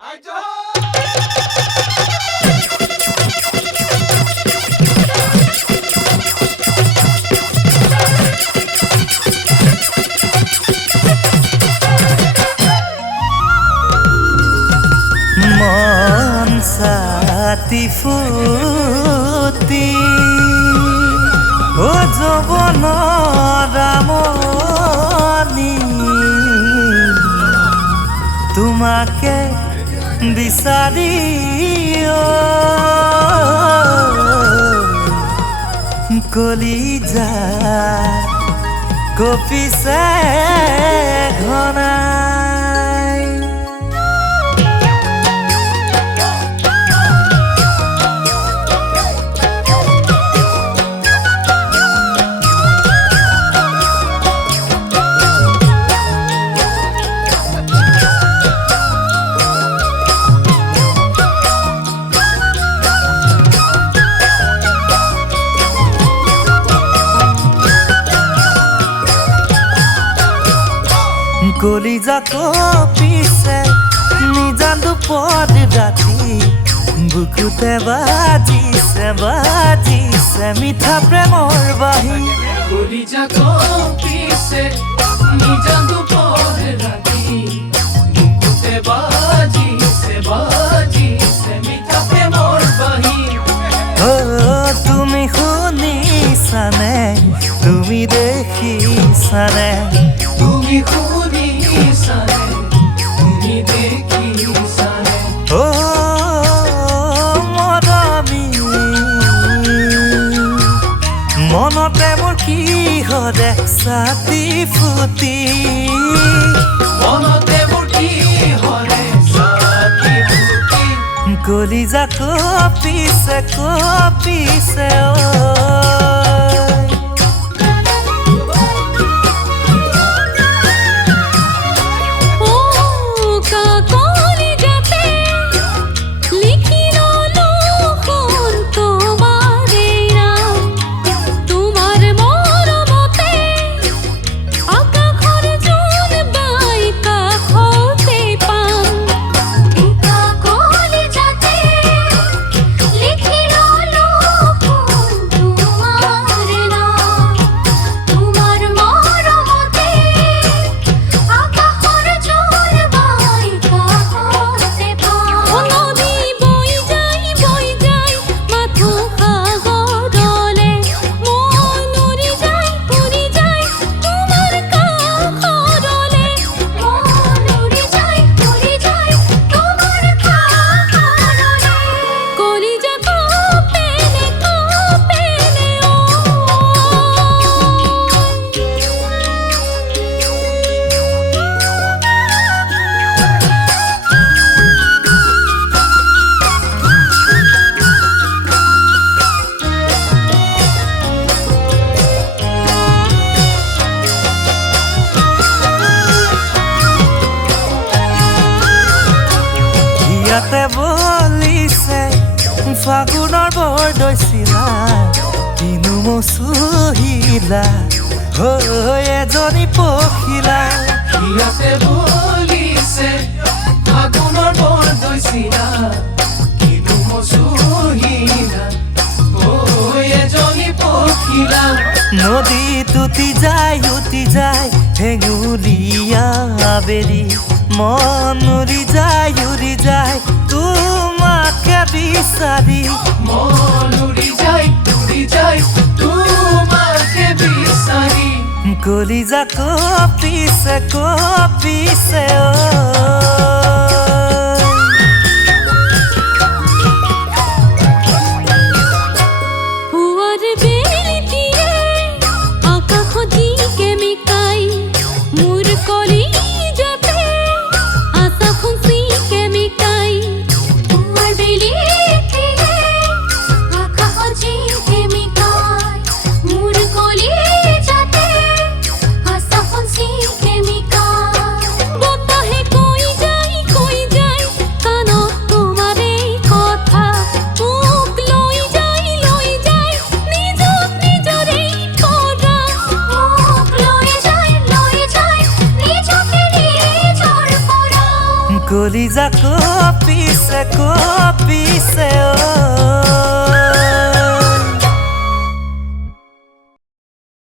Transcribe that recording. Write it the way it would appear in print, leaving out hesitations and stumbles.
মন সাতি ফুটি ও যৌবন রামনি তোমাকে বিচারি কলিজা কপিছে ঘনাই Koliza kopise nijandu pod rati bukute bajise mitha premor bahi Koliza kopise nijandu pod rati bukute bajise mitha premor bahi oh tumi শুনিছানে তুমি দেখিছানে তুমি শুনিছানে তুমি দেখিছানে ও মৰমী মনতে মোৰ কি হৰে ছাতি ফুটি মনতে মোৰ কি হৰে ছাতি ফুটি কলিজা কপিছে ঐ ইয়াতে বলিছে ফাগুনৰ বৰদৈ চিলা কিনো মচুহিলা হৈ এজনী পখিলা ইয়াতে বলিছে ফাগুনৰ বৰদৈ চিলা কিনো মচুহিলা হৈ এজনী পখিলা নদীত উটি যায় হেঙুলীয়া বেৰি মন উৰি যায় তোমাকে বিচাৰি মন উৰি যায় তোমাকে বিচাৰি কলিজা কপিছে Bota Koliza Kopise, Kopise